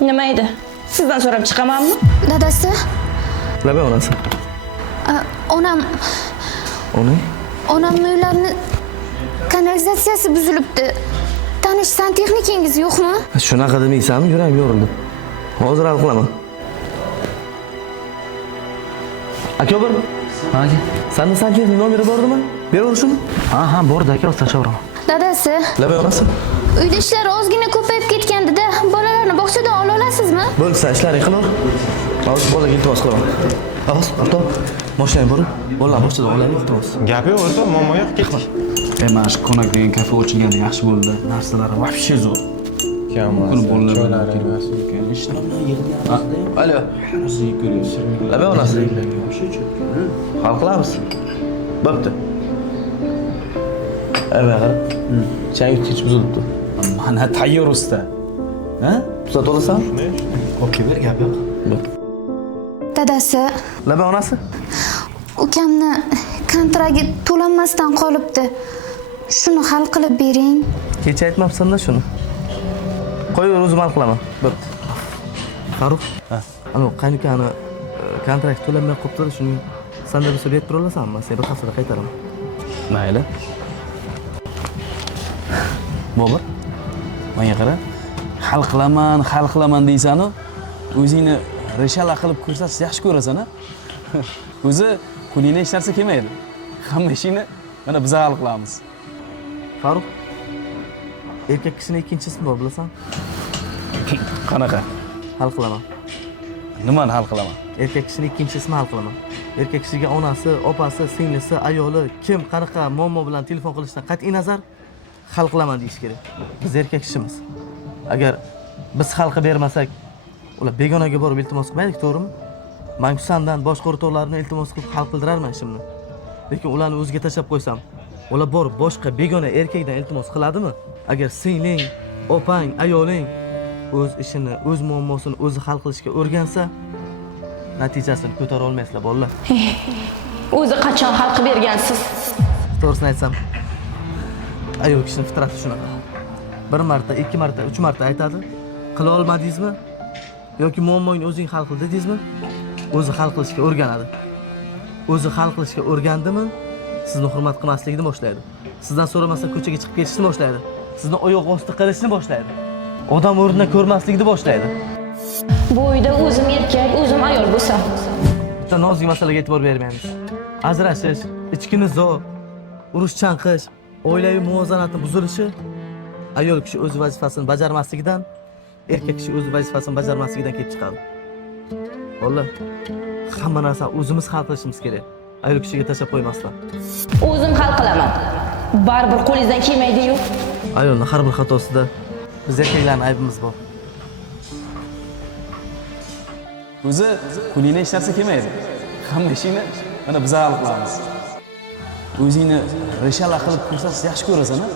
Nima edi? Sizdan so'rab chiqamanmi? Dadasi, Laba onasi. onam uylarni kanalizatsiyasi buzilibdi. Tanish santexnikingiz yo'qmi? Shunaqa demaysanmi? Yuragim yorildi. Hozir hal qilaman. Aka bir. Aka. Sanda santexnik nomeri bordimi? Beraverishmi? Ha, bordi aka, rosa chavraman. Dadasi, Laba onasi. uyda ishlar ozgina ko'payib ketganda bolalarni bog'chadan ola olasizmi? Bo'lsa ishlaring qilur. Hozir bolaga iltimos qilaman. Avaz, avto. Mashinaga borib, bolalarni bog'chadan olaylik iltimos. Gap yo'q, o'rtoq, momo yo'q, ketdik. Mana shu ko'nak degan kafe ochilganda yaxshi bo'ldi. Narsalari voобще zo'r. Buni bolalar Alo. Laba onasi. Hal qilamiz. Bo'pti. Ana qarab. Chang kech buzilibdi. mana tayyor usta. Ha? Tuzat olasan? Okey, ber gap yo'q. Dadasi, Laba onasi. ukamni kontragi to'lanmasdan qolibdi. Shuni hal qilib bering. Kecha aytmabsan-da shuni. Qo'yaver, o'zim hal qilaman. Bo'pti. Farruh. Ana qaynukani kontrakt to'lanmay qolibdi, shuni sanda bo'lsa berib tura olasanmi? Men seni bir haftada qaytaraman. Mayli. Bobur, menga qara. Hal qilaman deysan-ku, o'zingni reshala qilib ko'rsatish yaxshi ko'rasan-a? O'zi qo'lingdan hech narsa kelmaydi. Hamma ishingni mana biz hal qilamiz. Farruh. Erkak kishining ikkinchisini bor, bilasan? Qanaqa? Hal qilaman. Nimani hal qilaman? Erkak kishining ikkinchisini hal qilaman. Erkak kishiga onasi, opasi, singlisi, ayoli kim qanaqa muammo bilan telefon qilishdan qat'iy nazar hal qilaman deyish kerak. Biz erkak kishimiz. Agar biz hal qilib bermasak, ular begonaga borib iltimos qilmaylik, to'g'rimi? Men sandan boshqa o'rtoqlarni iltimos qilib hal qildirarman ishimni. Lekin ularni o'ziga tashlab qo'ysam, ular borib boshqa begona erkakdan iltimos qiladimi? Agar singling, opang, ayoling o'z ishini, o'z muammosini o'zi hal qilishga o'rgansa, natijasini ko'tara olmaysizlar, bolalar. O'zi qachon hal qilib bergansiz? To'g'risini aytsam, ayol kishining fitrati shunaqa. Bir marta, ikki marta, uch marta aytadi. Qila olmadingizmi? Yoki muammoni o'zing hal qil dedingizmi? O'zi hal qilishga o'rganadi. O'zi hal qilishga o'rgandimi, sizni hurmat qilmaslikni boshlaydi. Sizdan so'ramasa ko'chaga chiqib ketishni boshlaydi. Sizni oyoq osti qilishni boshlaydi. Odam o'rnidan ko'rmaslikni boshlaydi. Bu uyda o'zim erkak, o'zim ayol bo'lsam. Bitta nozik masalaga e'tibor bermaymiz. Ajrashish, ichki nizo, urush chanqish, oilaviy muvozanatni buzilishi ayol kishi o'z vazifasini bajarmasligidan, erkak kishi o'z vazifasini bajarmasligidan kelib chiqadi. Bolalar, hamma narsani o'zimiz hal qilishimiz kerak. Ayol kishiga tashlab qo'ymasdan. O'zim hal qilaman. Baribir qo'lingizdan kelmaydi-yu. Ayolning har bir xatosida biz erkaklarning aybimiz bor. O'zi qo'lingdan hech narsa kelmaydi. Hamma ishingni mana biz hal qilamiz. O'zingni reshala qilib ko'rsatish yaxshi ko'rasan-a?